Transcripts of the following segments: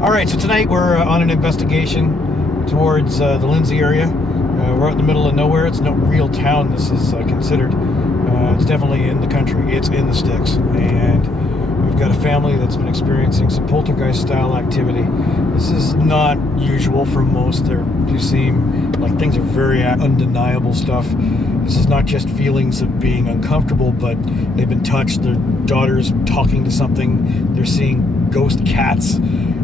All right, so tonight we're on an investigation towards the Lindsay area. We're out in the middle of nowhere. It's no real town, this is considered. It's definitely in the country. It's in the sticks. And we've got a family that's been experiencing some poltergeist-style activity. This is not usual for most. They seem like things are very undeniable stuff. This is not just feelings of being uncomfortable, but they've been touched. Their daughter's talking to something. They're seeing ghost cats.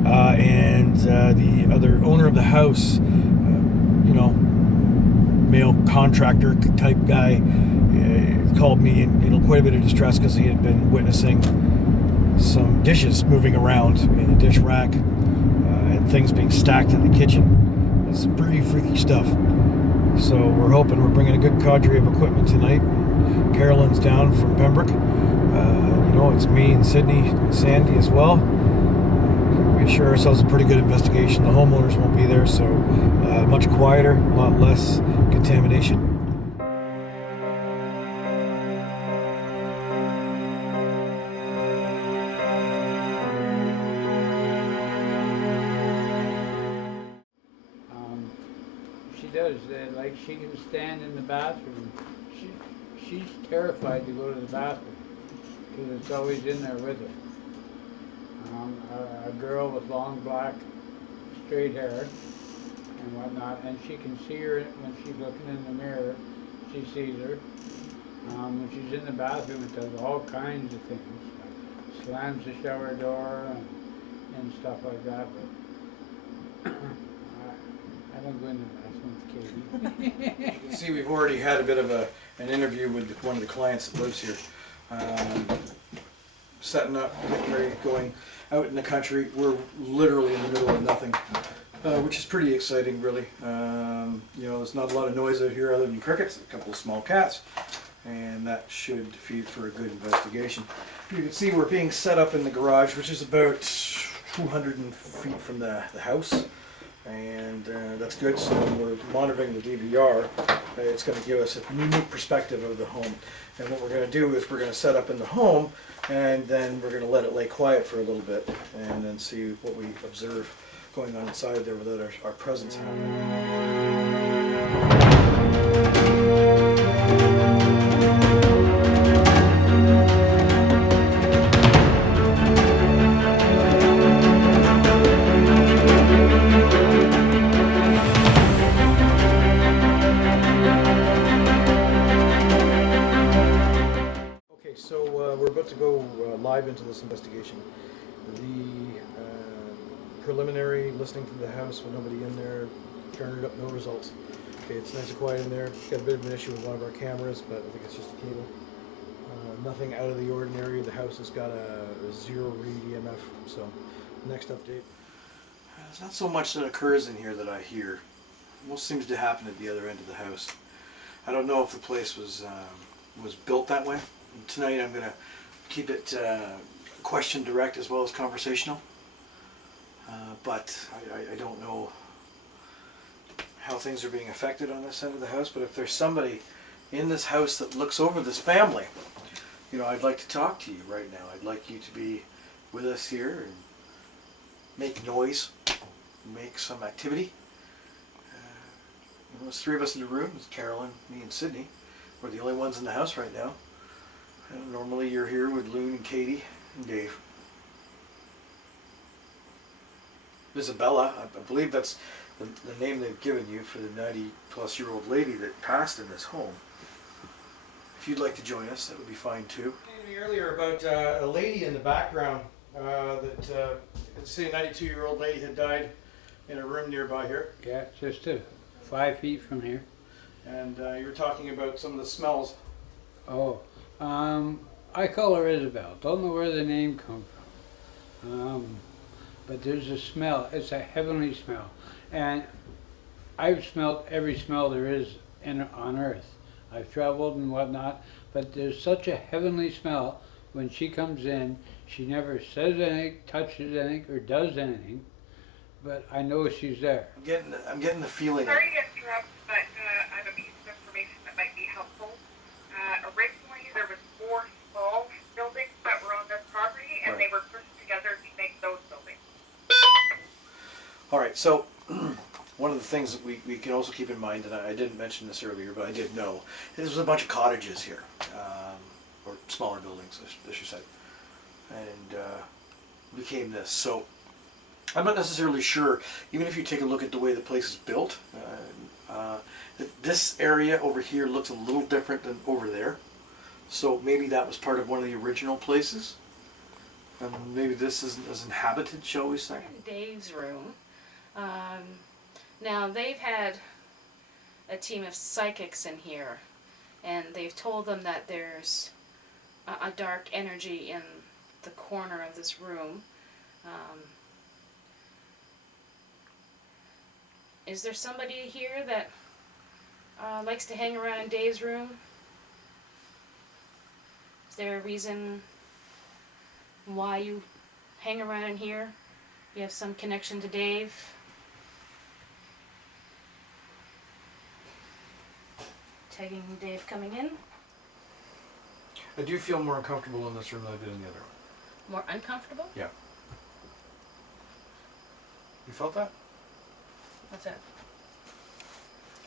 And the other owner of the house, male contractor type guy, called me in quite a bit of distress because he had been witnessing some dishes moving around in a dish rack and things being stacked in the kitchen. It's pretty freaky stuff. So we're hoping we're bringing a good cadre of equipment tonight. Carolyn's down from Pembroke. It's me and Sydney and Sandy as well. We assure ourselves a pretty good investigation. The homeowners won't be there, so much quieter, a lot less contamination. She does. Like she can stand in the bathroom. She's terrified to go to the bathroom because it's always in there with her. A girl with long black straight hair and whatnot, and she can see her when she's looking in the mirror. She sees her. When she's in the bathroom, it does all kinds of things. Slams the shower door and stuff like that. But I don't go in the bathroom with Katie. You can see we've already had a bit of an interview with one of the clients that lives here. Setting up, getting ready, going out in the country. We're literally in the middle of nothing, which is pretty exciting, really. There's not a lot of noise out here other than crickets, a couple of small cats, and that should feed for a good investigation. You can see we're being set up in the garage, which is about 200 feet from the house, and that's good. So when we're monitoring the DVR, it's going to give us a unique perspective of the home. And what we're going to do is we're going to set up in the home, and then we're going to let it lay quiet for a little bit, and then see what we observe going on inside there without our presence happening. We're about to go live into this investigation. The preliminary listening to the house with nobody in there, turned it up, no results. Okay, it's nice and quiet in there. Got a bit of an issue with one of our cameras, but I think it's just a cable. Nothing out of the ordinary. The house has got a 0 read EMF. So, next update. There's not so much that occurs in here that I hear. Most seems to happen at the other end of the house. I don't know if the place was built that way. Tonight I'm going to keep it question direct as well as conversational, but I don't know how things are being affected on this end of the house. But if there's somebody in this house that looks over this family, I'd like to talk to you right now. I'd like you to be with us here and make noise, make some activity. There's 3 of us in the room. It's Carolyn, me, and Sydney. We're the only ones in the house right now. Normally you're here with Loon and Katie and Dave. Isabella, I believe that's the name they've given you for the 90-plus-year-old lady that passed in this home. If you'd like to join us, that would be fine too. You told me earlier about a lady in the background it's a 92-year-old lady had died in a room nearby here. Yeah, just 5 feet from here. And you were talking about some of the smells. Oh. I call her Isabel. Don't know where the name comes from. But there's a smell. It's a heavenly smell. And I've smelled every smell there is on earth. I've traveled and whatnot, but there's such a heavenly smell when she comes in. She never says anything, touches anything, or does anything, but I know she's there. I'm getting the feeling. Sorry to interrupt, but I have a piece of information that might be helpful. Originally, there was 4 small buildings that were on this property, and they were pushed together to make those buildings. All right, so one of the things that we can also keep in mind, and I didn't mention this earlier, but I did know, there's a bunch of cottages here, or smaller buildings, I should say, and became this. So I'm not necessarily sure, even if you take a look at the way the place is built, this area over here looks a little different than over there. So maybe that was part of one of the original places. And maybe this isn't as inhabited, shall we say? Dave's room. Now they've had a team of psychics in here, and they've told them that there's a dark energy in the corner of this room. Is there somebody here that likes to hang around in Dave's room? Is there a reason why you hang around in here? You have some connection to Dave? Tagging Dave coming in. I do feel more uncomfortable in this room than I did in the other room. More uncomfortable? Yeah. You felt that? What's that?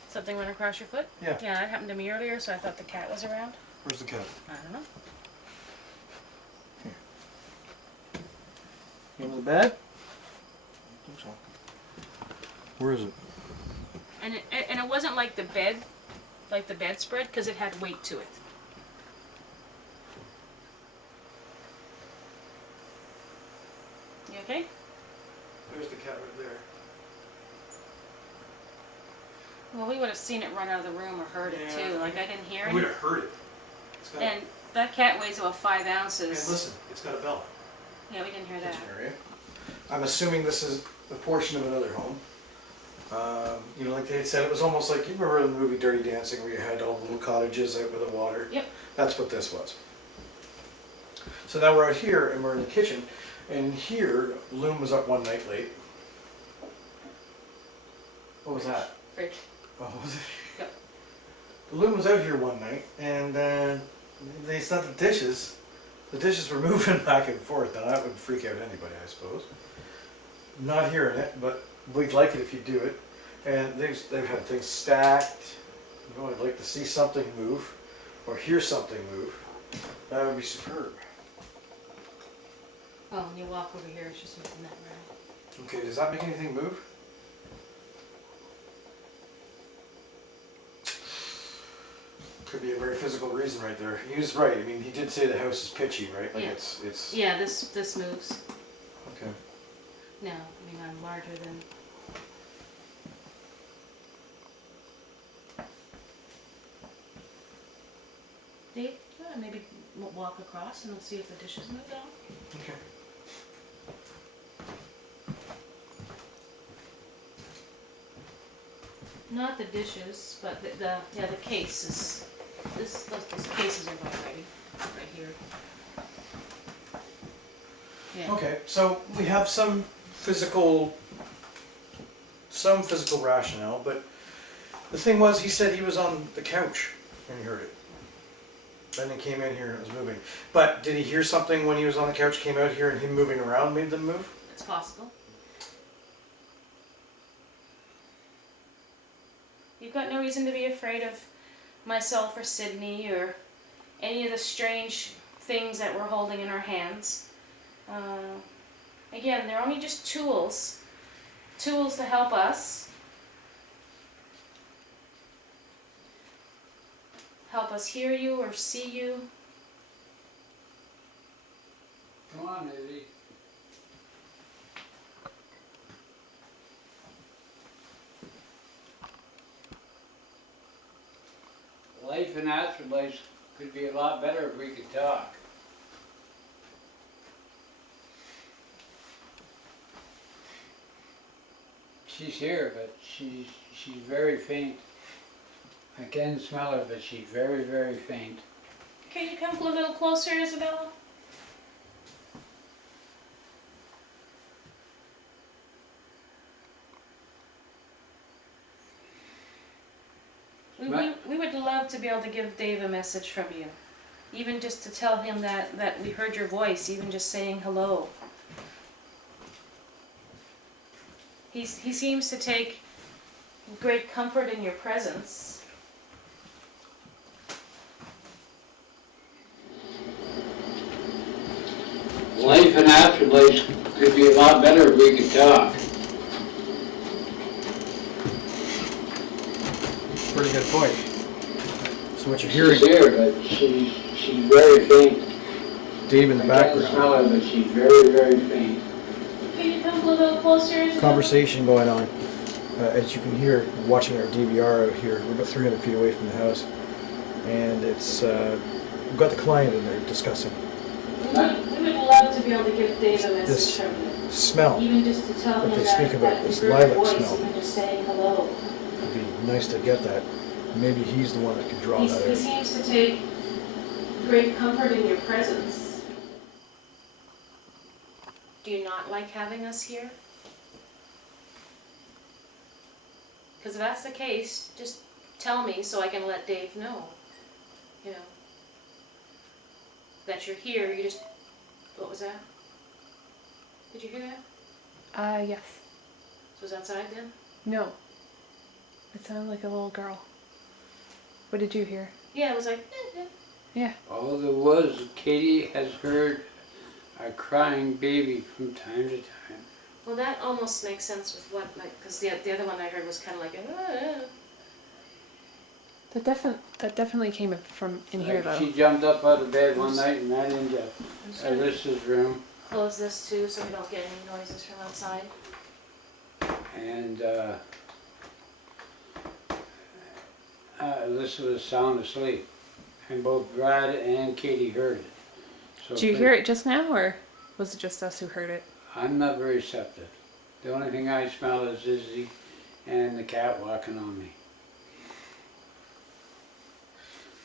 Something went across your foot? Yeah. Yeah, that happened to me earlier, so I thought the cat was around. Where's the cat? I don't know. In the bed? I think so. Where is it? And it wasn't like the bedspread, because it had weight to it. You okay? There's the cat right there. Well, we would have seen it run out of the room or heard it Yeah. too. Like I didn't hear We it. would have heard it. It's got And that cat weighs about 5 ounces. and listen, it's got a bell. Yeah, we didn't hear that. Kitchen area. I'm assuming this is a portion of another home. You know, like they had said, it was almost like, you remember in the movie Dirty Dancing where you had all the little cottages out by the water? Yep. That's what this was. So now we're out here and we're in the kitchen, and here, Loom was up one night late. What was that? Fridge. Oh, was it? Yep. Loom was out here one night, and they saw the dishes. The dishes were moving back and forth. Now that would freak out anybody, I suppose. Not hearing it, but we'd like it if you do it. And they've had things stacked. You know, I'd like to see something move, or hear something move. That would be superb. Oh, when you walk over here, it's just moving that round. Okay, does that make anything move? Could be a very physical reason right there. He was right. I mean, he did say the house is pitchy, right? Like Yeah. it's. Yeah, this moves. Okay. No, I mean I'm larger than. Dave, you wanna maybe walk across and we'll see if the dishes move down? Okay. Not the dishes, but the cases. Those cases are about ready, right here. Yeah. Okay, so we have some physical rationale, but the thing was, he said he was on the couch and he heard it. Then he came in here and it was moving. But did he hear something when he was on the couch, came out here, and him moving around made them move? It's possible. You've got no reason to be afraid of myself or Sydney or any of the strange things that we're holding in our hands. Again, they're only just tools to help us. Help us hear you or see you. Come on, Izzy. Life in afterlife could be a lot better if we could talk. She's here, but she's very faint. I can smell her, but she's very, very faint. Can you come a little closer, Isabella? We would love to be able to give Dave a message from you. Even just to tell him that we heard your voice, even just saying hello. He seems to take great comfort in your presence. Life and afterlife could be a lot better if we could talk. Pretty good point. So what you're hearing, She's here, but she's very faint. Dave in the I can't background, smell her, but she's very, very faint. Can you come a little closer? conversation going on. As you can hear, watching our DVR out here, we're about 300 feet away from the house, and it's we've got the client in there discussing We would love to be able to give Dave a message This from you. smell. Even just to tell What him they that, speak about, that this you heard your lilac voice, smell. even just saying hello. It'd be nice to get that. Maybe he's the one that could draw that He out. seems to take great comfort in your presence. Do you not like having us here? Because if that's the case, just tell me so I can let Dave know. You know, that you're here. You just. What was that? Did you hear that? Yes. So it was outside then? No. It sounded like a little girl. What did you hear? Yeah, it was like. Yeah. All there was, Katie has heard a crying baby from time to time. Well, that almost makes sense with what, like, because the other one I heard was kind of like That definitely came from in here though. She jumped up out of bed one night and ran into Alyssa's room, Close this too so we don't get any noises from outside. and Alyssa was sound asleep, and both Brad and Katie heard it. So Did you hear it just now, or was it just us who heard it? I'm not very receptive. The only thing I smell is Izzy and the cat walking on me.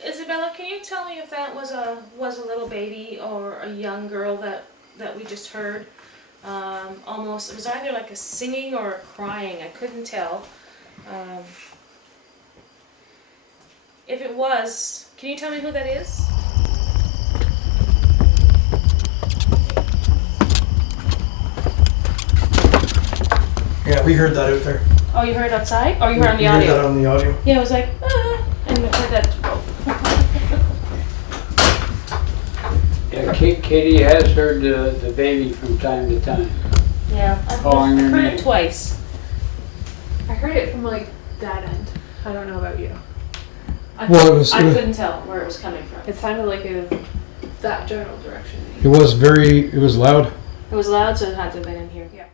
Isabella, can you tell me if that was a little baby or a young girl that we just heard? Almost, it was either like a singing or a crying. I couldn't tell. If it was, can you tell me who that is? Yeah, we heard that out there. Oh, you heard it outside? Or you heard on the We heard that audio? on the audio. Yeah, it was like, and I heard that. Yeah, Katie has heard the baby from time to time. Yeah, I Calling her heard name. it twice. I heard it from like that end. I don't know about you. Well, it was- I couldn't tell where it was coming from. It sounded like it was that general direction. It was loud. It was loud, so it had to have been in here. Yeah.